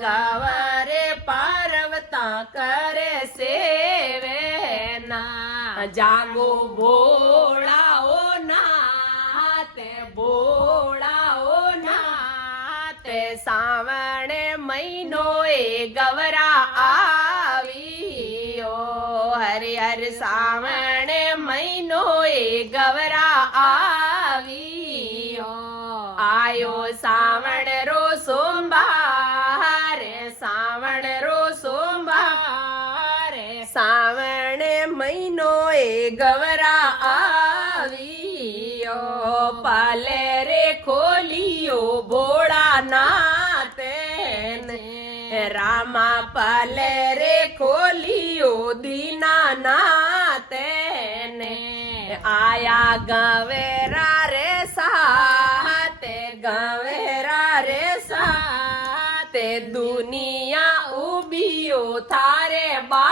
गवरे पार्वता करे सेवेना जागो भोळाओ नाते भोळाओ नाते सावणे महीनो ए गवरा आवियो हरि हरि सावणे महीनो ए गवरा आवियो आयो सावण रो सोमवार सावण रो सोमवार सावण महीनो ए गवरा आवियो पाले रे खोलियो भोळा नाते रामा पाले रे खोलियो दीना नाते आया गवेरा रे साते गवेरा रे साते दुनिया उबियो थारे बा